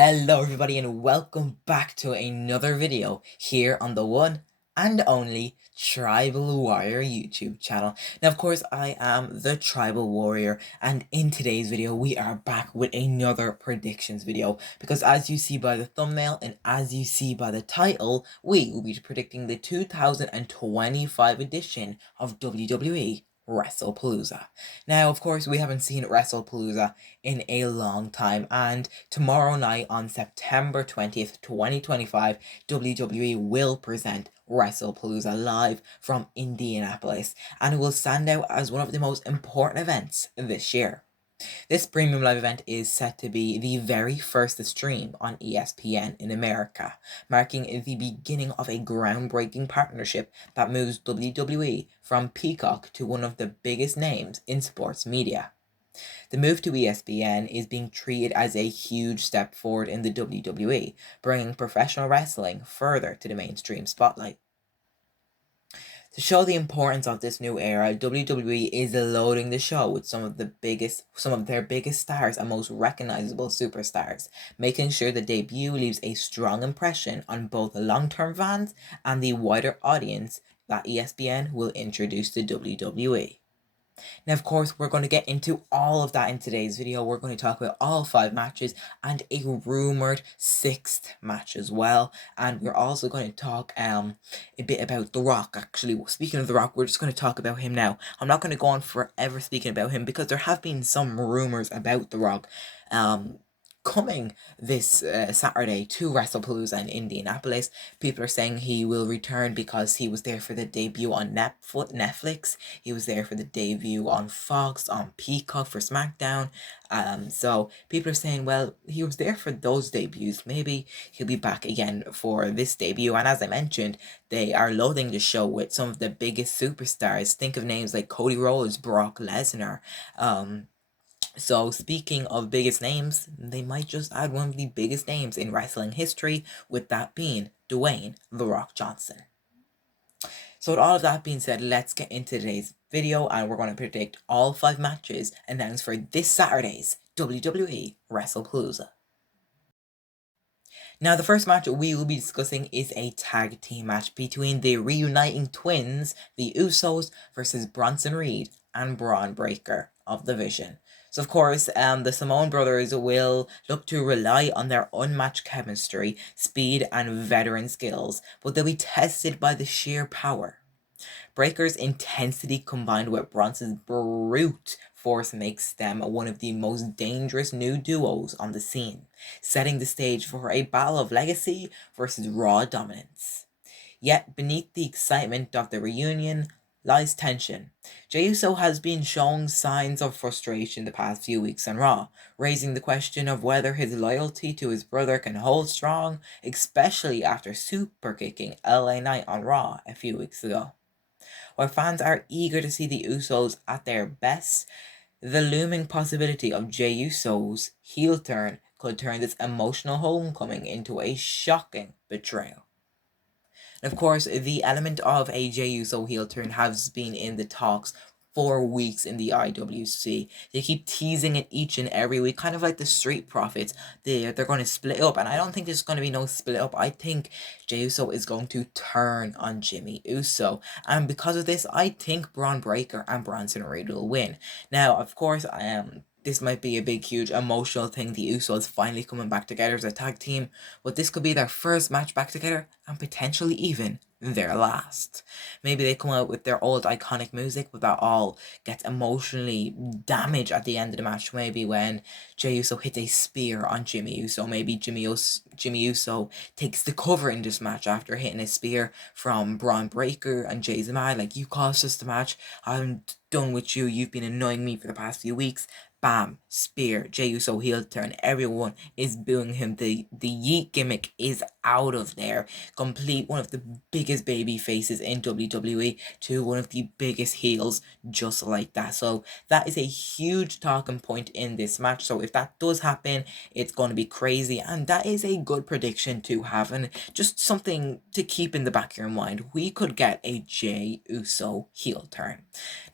Hello everybody and welcome back to another video here on the one and only Tribal Warrior YouTube channel. Now of course I am the Tribal Warrior, and in today's video we are back with another predictions video, because as you see by the thumbnail and as you see by the title, we will be predicting the 2025 edition of WWE Wrestlepalooza. Now, of course, we haven't seen Wrestlepalooza in a long time, and tomorrow night on September 20th, 2025, WWE will present Wrestlepalooza live from Indianapolis, and it will stand out as one of the most important events this year. This premium live event is set to be the very first stream on ESPN in America, marking the beginning of a groundbreaking partnership that moves WWE from Peacock to one of the biggest names in sports media. The move to ESPN is being treated as a huge step forward in the WWE, bringing professional wrestling further to the mainstream spotlight. To show the importance of this new era, WWE is loading the show with some of their biggest stars and most recognizable superstars, making sure the debut leaves a strong impression on both the long-term fans and the wider audience that ESPN will introduce to WWE. Now, of course, we're going to get into all of that in today's video. We're going to talk about all 5 matches and a rumored 6th match as well. And we're also going to talk a bit about The Rock. Actually, speaking of The Rock, we're just going to talk about him now. I'm not going to go on forever speaking about him, because there have been some rumors about The Rock coming this Saturday to Wrestlepalooza in Indianapolis. People are saying he will return because he was there for the debut on Netflix. He was there for the debut on Fox, on Peacock for SmackDown. So people are saying, well, he was there for those debuts. Maybe he'll be back again for this debut. And as I mentioned, they are loading the show with some of the biggest superstars. Think of names like Cody Rhodes, Brock Lesnar. So speaking of biggest names, they might just add one of the biggest names in wrestling history, with that being Dwayne "The Rock" Johnson. So with all of that being said, let's get into today's video, and we're going to predict all 5 matches announced for this Saturday's WWE Wrestlepalooza. Now, the first match we will be discussing is a tag team match between the reuniting twins, the Usos, versus Bronson Reed and Braun Breaker of the Vision. So, of course, the Samoan brothers will look to rely on their unmatched chemistry, speed, and veteran skills, but they'll be tested by the sheer power. Breaker's intensity combined with Bronson's brute force makes them one of the most dangerous new duos on the scene, setting the stage for a battle of legacy versus raw dominance. Yet beneath the excitement of the reunion lies tension. Jey Uso has been showing signs of frustration the past few weeks on Raw, raising the question of whether his loyalty to his brother can hold strong, especially after super kicking LA Knight on Raw a few weeks ago. While fans are eager to see the Usos at their best, the looming possibility of Jey Uso's heel turn could turn this emotional homecoming into a shocking betrayal. And of course, the element of a Jey Uso heel turn has been in the talks for weeks in the IWC. They keep teasing it each and every week, kind of like the Street Profits. They're going to split up, and I don't think there's going to be no split up. I think Jey Uso is going to turn on Jimmy Uso, and because of this, I think Braun Breaker and Bronson Reed will win. Now, of course, this might be a big, huge emotional thing. The Usos finally coming back together as a tag team, but this could be their first match back together and potentially even their last. Maybe they come out with their old iconic music, but that all gets emotionally damaged at the end of the match. Maybe when Jey Uso hits a spear on Jimmy Uso, maybe Jimmy Uso takes the cover in this match after hitting a spear from Braun Breaker, and Jey's mad, like, you caused us the match, I'm done with you, you've been annoying me for the past few weeks. Bam, spear, Jey Uso heel turn, everyone is booing him. The yeet gimmick is out of there. Complete one of the biggest baby faces in WWE to one of the biggest heels, just like that. So that is a huge talking point in this match. So if that does happen, it's going to be crazy, and that is a good prediction to have, and just something to keep in the back of your mind. We could get a Jey Uso heel turn.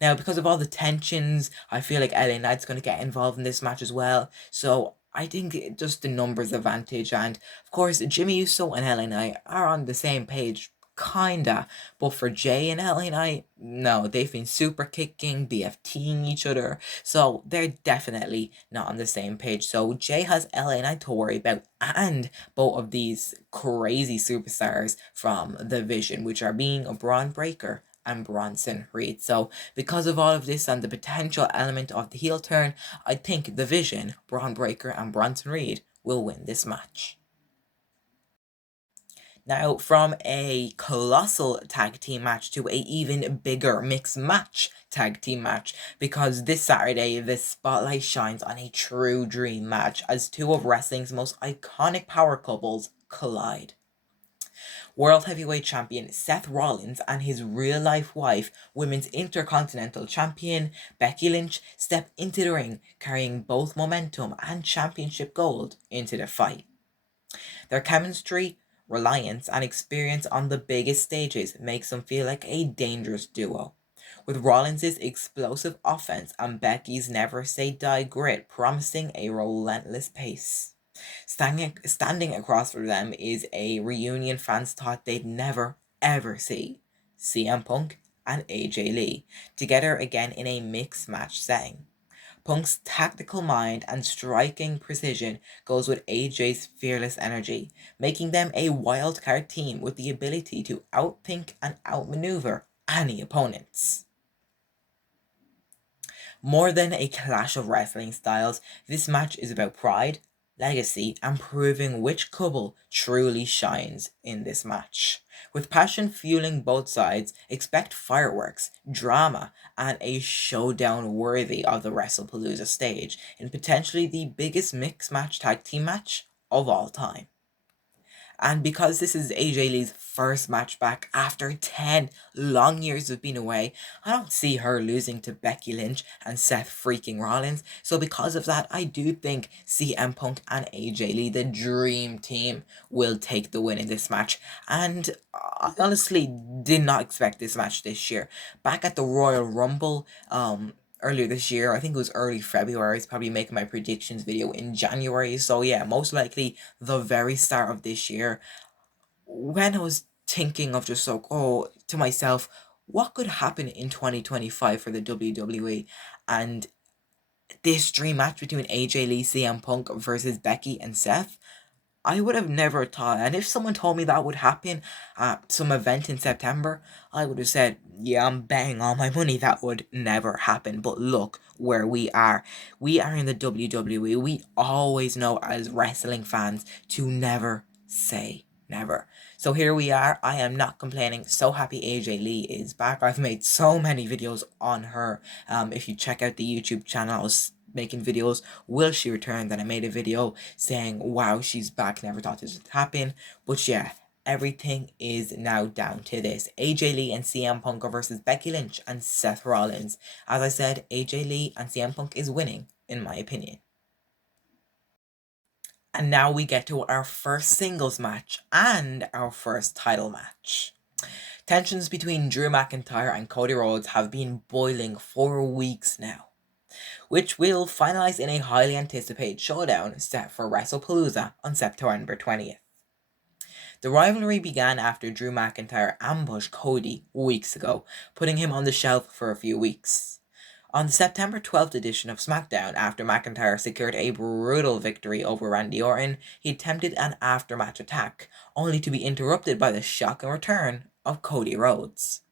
Now, because of all the tensions, I feel like LA Knight's going to get involved in this match as well. So I think just the numbers advantage, and of course Jimmy Uso and LA Knight are on the same page, kinda. But for Jay and LA Knight, no, they've been super kicking, BFTing each other, so they're definitely not on the same page. So Jay has LA Knight to worry about, and both of these crazy superstars from the Vision, which are being a Braun Breaker and Bronson Reed. So because of all of this and the potential element of the heel turn, I think the Vision, Braun Breaker and Bronson Reed will win this match. Now, from a colossal tag team match to a even bigger mixed match tag team match, because this Saturday the spotlight shines on a true dream match as two of wrestling's most iconic power couples collide. World Heavyweight Champion Seth Rollins and his real-life wife, Women's Intercontinental Champion Becky Lynch, step into the ring carrying both momentum and championship gold into the fight. Their chemistry, reliance, and experience on the biggest stages makes them feel like a dangerous duo, with Rollins' explosive offense and Becky's never say die grit promising a relentless pace. Standing across from them is a reunion fans thought they'd never ever see: CM Punk and AJ Lee, together again in a mixed match setting. Punk's tactical mind and striking precision goes with AJ's fearless energy, making them a wildcard team with the ability to outthink and outmaneuver any opponents. More than a clash of wrestling styles, this match is about pride, legacy, and proving which couple truly shines in this match. With passion fueling both sides, expect fireworks, drama, and a showdown worthy of the Wrestlepalooza stage in potentially the biggest mixed match tag team match of all time. And because this is AJ Lee's first match back after 10 long years of being away, I don't see her losing to Becky Lynch and Seth freaking Rollins. So because of that, I do think CM Punk and AJ Lee, the dream team, will take the win in this match. And I honestly did not expect this match this year. Back at the Royal Rumble, earlier this year, I think it was early February, I was probably making my predictions video in January, so yeah, most likely the very start of this year, when I was thinking of just like, oh, to myself, what could happen in 2025 for the WWE, and this dream match between AJ Lee, CM Punk versus Becky and Seth, I would have never thought, and if someone told me that would happen at some event in September, I would have said, yeah, I'm betting all my money that would never happen. But look where we are. We are in the WWE. We always know as wrestling fans to never say never. So here we are. I am not complaining. So happy AJ Lee is back. I've made so many videos on her. If you check out the YouTube channel, I was making videos, will she return? Then I made a video saying, wow, she's back, never thought this would happen. But yeah, everything is now down to this: AJ Lee and CM Punk versus Becky Lynch and Seth Rollins. As I said, AJ Lee and CM Punk is winning, in my opinion. And now we get to our first singles match and our first title match. Tensions between Drew McIntyre and Cody Rhodes have been boiling for weeks now, which will finalize in a highly anticipated showdown set for Wrestlepalooza on September 20th. The rivalry began after Drew McIntyre ambushed Cody weeks ago, putting him on the shelf for a few weeks. On the September 12th edition of SmackDown, after McIntyre secured a brutal victory over Randy Orton, he attempted an aftermatch attack, only to be interrupted by the shocking return of Cody Rhodes.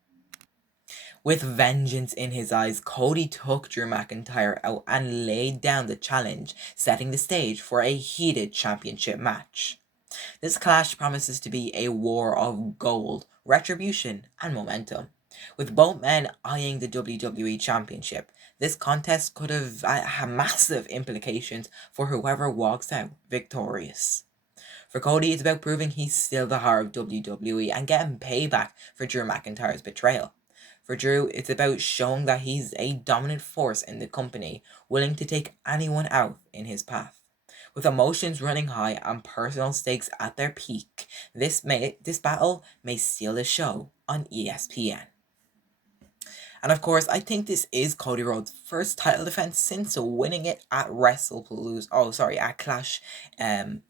With vengeance in his eyes, Cody took Drew McIntyre out and laid down the challenge, setting the stage for a heated championship match. This clash promises to be a war of gold, retribution, and momentum. With both men eyeing the WWE Championship, this contest could have massive implications for whoever walks out victorious. For Cody, it's about proving he's still the heart of WWE and getting payback for Drew McIntyre's betrayal. For Drew, it's about showing that he's a dominant force in the company, willing to take anyone out in his path. With emotions running high and personal stakes at their peak, this battle may steal the show on ESPN. And of course, I think this is Cody Rhodes' first title defense since winning it at Wrestlepalooza. Oh, sorry, at Clash in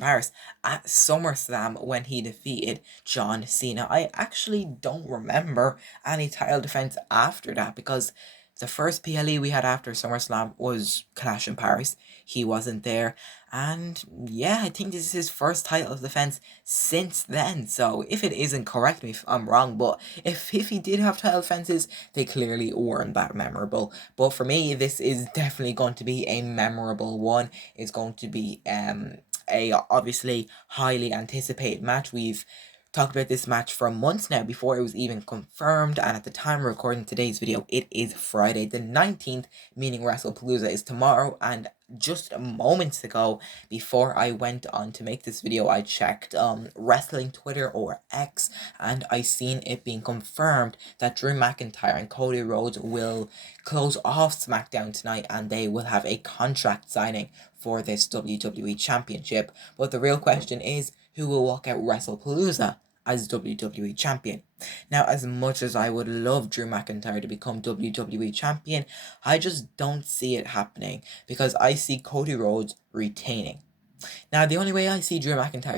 Paris, at SummerSlam when he defeated John Cena. I actually don't remember any title defense after that because the first PLE we had after SummerSlam was Clash in Paris. He wasn't there. And yeah, I think this is his first title defense since then. So if it isn't, correct me if I'm wrong. But if he did have title defenses, they clearly weren't that memorable. But for me, this is definitely going to be a memorable one. It's going to be a obviously highly anticipated match. We've talked about this match for months now before it was even confirmed, and at the time of recording today's video, it is Friday the 19th, meaning Wrestlepalooza is tomorrow. And just moments ago, before I went on to make this video, I checked wrestling Twitter, or X, and I seen it being confirmed that Drew McIntyre and Cody Rhodes will close off SmackDown tonight, and they will have a contract signing for this WWE Championship. But the real question is, who will walk out Wrestlepalooza as WWE Champion? Now, as much as I would love Drew McIntyre to become WWE Champion, I just don't see it happening because I see Cody Rhodes retaining. Now, the only way I see Drew McIntyre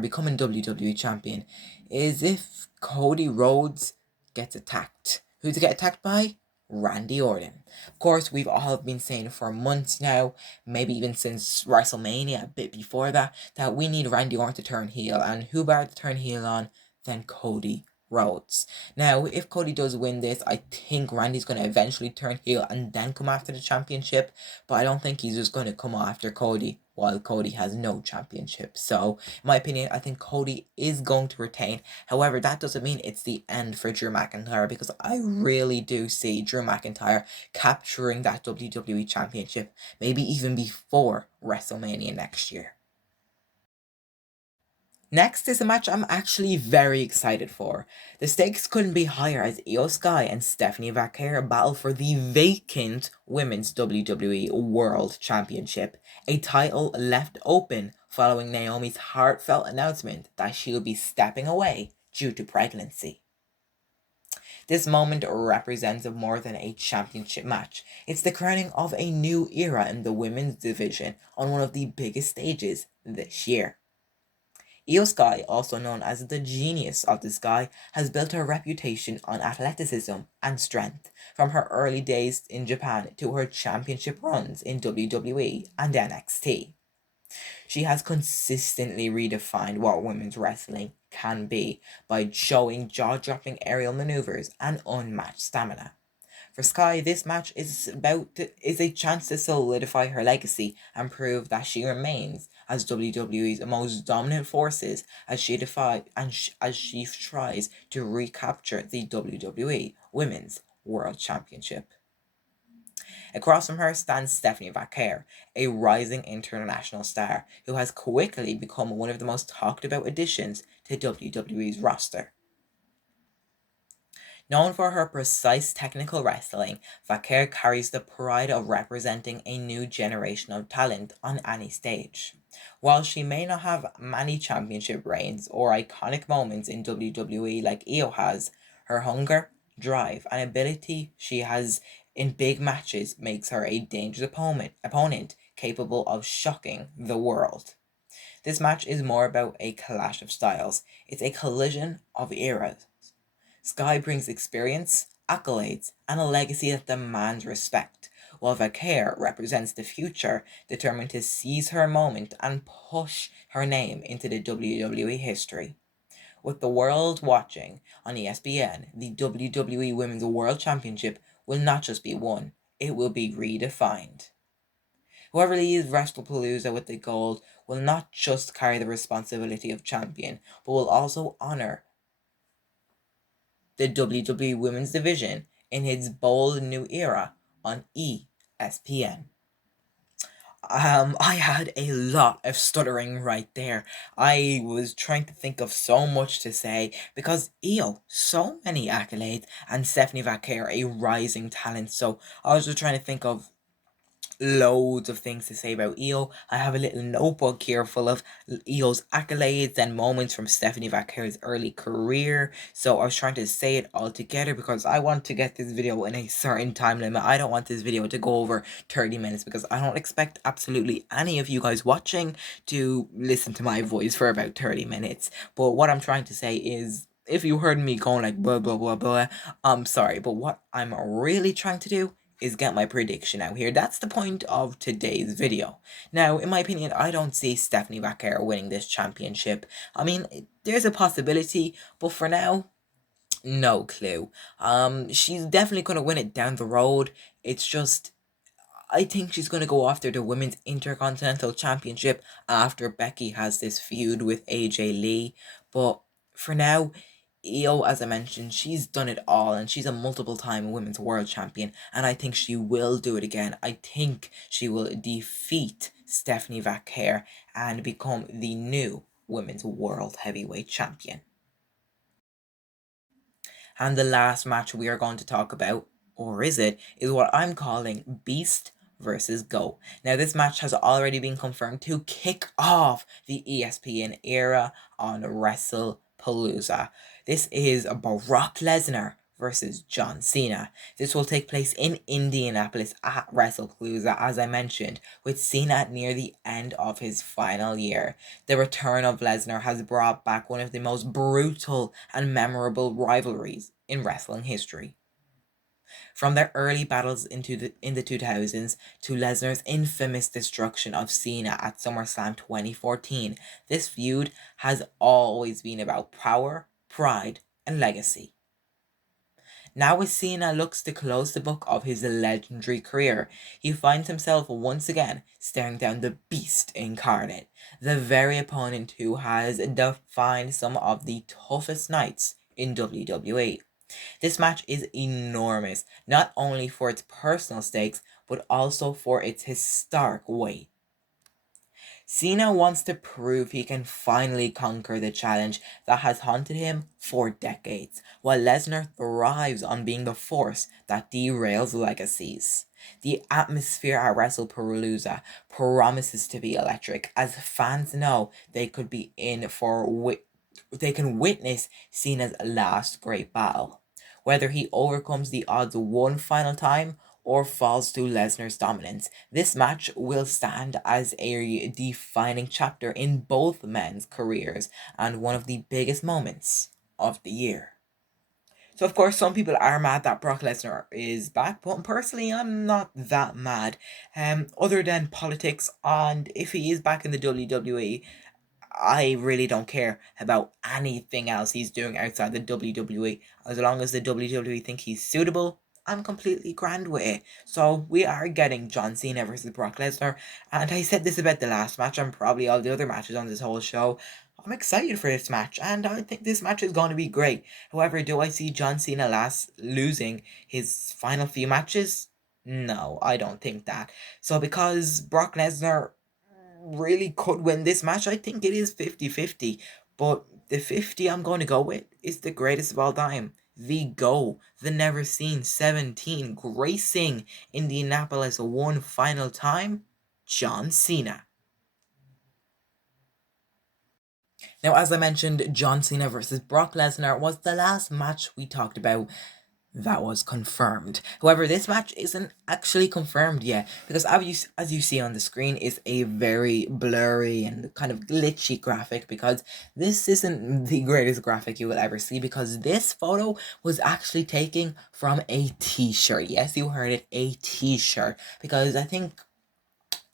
becoming WWE Champion, is if Cody Rhodes gets attacked. Who to get attacked by? Randy Orton. Of course, we've all been saying for months now, maybe even since WrestleMania, a bit before that we need Randy Orton to turn heel, and who better to turn heel on than Cody Rhodes. Now, if Cody does win this, I think Randy's going to eventually turn heel and then come after the championship, but I don't think he's just going to come after Cody while Cody has no championship. So, in my opinion, I think Cody is going to retain. However, that doesn't mean it's the end for Drew McIntyre, because I really do see Drew McIntyre capturing that WWE Championship, maybe even before WrestleMania next year. Next is a match I'm actually very excited for. The stakes couldn't be higher as Io Sky and Stephanie Vaquer battle for the vacant Women's WWE World Championship, a title left open following Naomi's heartfelt announcement that she will be stepping away due to pregnancy. This moment represents more than a championship match. It's the crowning of a new era in the women's division on one of the biggest stages this year. Io Sky, also known as the Genius of the Sky, has built her reputation on athleticism and strength, from her early days in Japan to her championship runs in WWE and NXT. She has consistently redefined what women's wrestling can be by showing jaw-dropping aerial maneuvers and unmatched stamina. For Sky, this match is a chance to solidify her legacy and prove that she remains as WWE's most dominant forces as she tries to recapture the WWE Women's World Championship. Across from her stands Stephanie Vaquer, a rising international star who has quickly become one of the most talked about additions to WWE's roster. Known for her precise technical wrestling, Vaquer carries the pride of representing a new generation of talent on any stage. While she may not have many championship reigns or iconic moments in WWE like Io has, her hunger, drive, and ability she has in big matches makes her a dangerous opponent capable of shocking the world. This match is more about a clash of styles. It's a collision of eras. Sky brings experience, accolades, and a legacy that demands respect, while Vaquer represents the future, determined to seize her moment and push her name into the WWE history. With the world watching on ESPN, the WWE Women's World Championship will not just be won, it will be redefined. Whoever leaves Wrestlepalooza with the gold will not just carry the responsibility of champion, but will also honor the WWE Women's Division in its bold new era on ESPN. I had a lot of stuttering right there. I was trying to think of so much to say because Io, so many accolades, and Stephanie Vaquer, a rising talent. So I was just trying to think of loads of things to say about Io. I have a little notebook here full of Io's accolades and moments from Stephanie Vacquer's early career. So I was trying to say it all together because I want to get this video in a certain time limit. I don't want this video to go over 30 minutes because I don't expect absolutely any of you guys watching to listen to my voice for about 30 minutes. But what I'm trying to say is, if you heard me going like blah blah blah blah, I'm sorry, but what I'm really trying to do is get my prediction out here. That's the point of today's video. Now, in my opinion, I don't see Stephanie Vacquer winning this championship. I mean, there's a possibility, but for now, no clue. She's definitely gonna win it down the road. It's just, I think she's going to go after the Women's Intercontinental Championship after Becky has this feud with AJ Lee. But for now, Io, as I mentioned, she's done it all and she's a multiple time Women's World Champion. And I think she will do it again. I think she will defeat Stephanie Vacquer and become the new Women's World Heavyweight Champion. And the last match we are going to talk about, or is it, is what I'm calling Beast versus Go. Now, this match has already been confirmed to kick off the ESPN era on Wrestlepalooza. This is Brock Lesnar versus John Cena. This will take place in Indianapolis at Wrestlepalooza, as I mentioned, with Cena near the end of his final year. The return of Lesnar has brought back one of the most brutal and memorable rivalries in wrestling history. From their early battles in the 2000s to Lesnar's infamous destruction of Cena at SummerSlam 2014, this feud has always been about power, pride, and legacy. Now as Cena looks to close the book of his legendary career, he finds himself once again staring down the beast incarnate, the very opponent who has defined some of the toughest nights in WWE. This match is enormous, not only for its personal stakes, but also for its historic weight. Cena wants to prove he can finally conquer the challenge that has haunted him for decades, while Lesnar thrives on being the force that derails legacies. The atmosphere at Wrestlepalooza promises to be electric, as fans know they could be in for they can witness Cena's last great battle. Whether he overcomes the odds one final time or falls to Lesnar's dominance, this match will stand as a defining chapter in both men's careers and one of the biggest moments of the year. So of course, some people are mad that Brock Lesnar is back, but personally, I'm not that mad. Other than politics, and if he is back in the WWE, I really don't care about anything else he's doing outside the WWE. As long as the WWE think he's suitable, I'm completely grand with it. So we are getting John Cena versus Brock Lesnar. And I said this about the last match and probably all the other matches on this whole show. I'm excited for this match and I think this match is going to be great. However, do I see John Cena losing his final few matches? No, I don't think that. So because Brock Lesnar really could win this match, I think it is 50-50. But the 50 I'm going to go with is the greatest of all time. The GO, the never seen 17, gracing Indianapolis one final time, John Cena. Now, as I mentioned, John Cena versus Brock Lesnar was the last match we talked about that was confirmed. However, this match isn't actually confirmed yet because as you see on the screen is a very blurry and kind of glitchy graphic because this isn't the greatest graphic you will ever see because this photo was actually taken from a t-shirt. Yes, you heard it, a t-shirt, because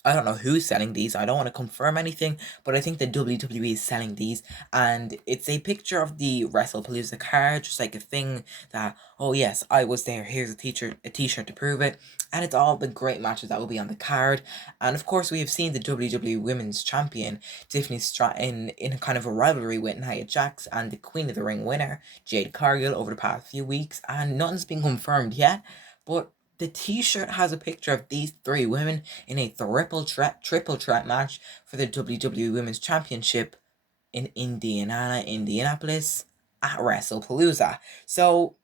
I don't know who's selling these. I don't want to confirm anything, but I think the WWE is selling these. And it's a picture of the Wrestlepalooza card, just like a thing that, oh yes, I was there. Here's a t-shirt to prove it. And it's all the great matches that will be on the card. And of course, we have seen the WWE Women's Champion, Tiffany Stratton, in a kind of a rivalry with Nia Jax and the Queen of the Ring winner, Jade Cargill, over the past few weeks. And nothing's been confirmed yet, but the t-shirt has a picture of these three women in a triple threat match for the WWE Women's Championship in Indianapolis at Wrestlepalooza. So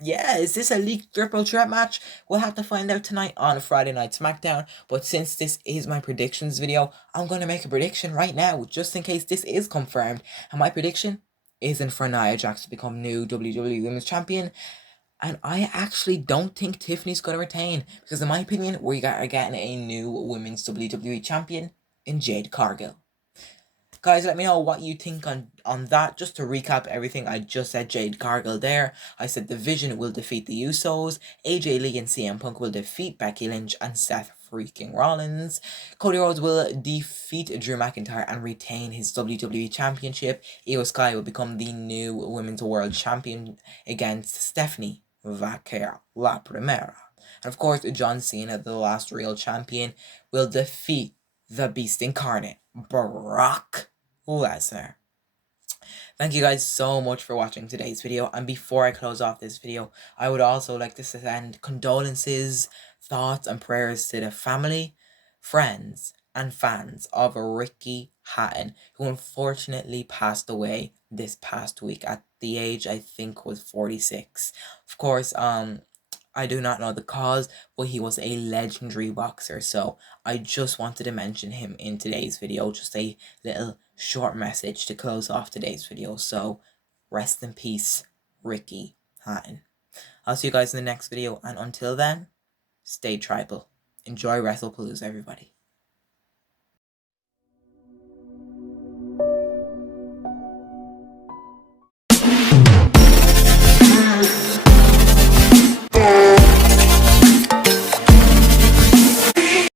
Yeah, is this a leaked triple threat match? We'll have to find out tonight on Friday Night SmackDown. But since this is my predictions video, I'm going to make a prediction right now, just in case this is confirmed. And my prediction isn't for Nia Jax to become new WWE Women's Champion. And I actually don't think Tiffany's going to retain. Because in my opinion, we are getting a new Women's WWE Champion in Jade Cargill. Guys, let me know what you think on that. Just to recap everything I just said, Jade Cargill there. I said the Vision will defeat the Usos. AJ Lee and CM Punk will defeat Becky Lynch and Seth freaking Rollins. Cody Rhodes will defeat Drew McIntyre and retain his WWE Championship. Io Sky will become the new Women's World Champion against Stephanie Vaquera La Primera. And of course, John Cena, the last real champion, will defeat the Beast Incarnate, Brock Lesnar. Thank you guys so much for watching today's video, and before I close off this video, I would also like to send condolences, thoughts, and prayers to the family, friends, and fans of Ricky Hatton, who unfortunately passed away this past week at the age, I think, was 46. Of course, I do not know the cause, but he was a legendary boxer, so I just wanted to mention him in today's video, just a little short message to close off today's video. So, rest in peace, Ricky Hatton. I'll see you guys in the next video, and until then, stay tribal. Enjoy Wrestlepalooza, everybody.